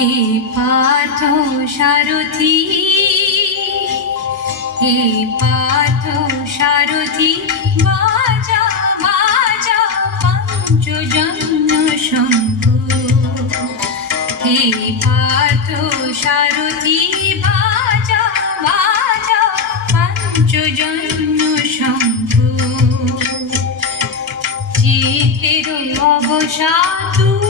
হে path সারথি হে path সারথি বাজা বাজা পঞ্চজন্য শঙ্খ হে পাঠ সারথি বাজা বাজা পঞ্চজন্য শঙ্খ চিতের অবসাদু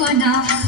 Oh, no.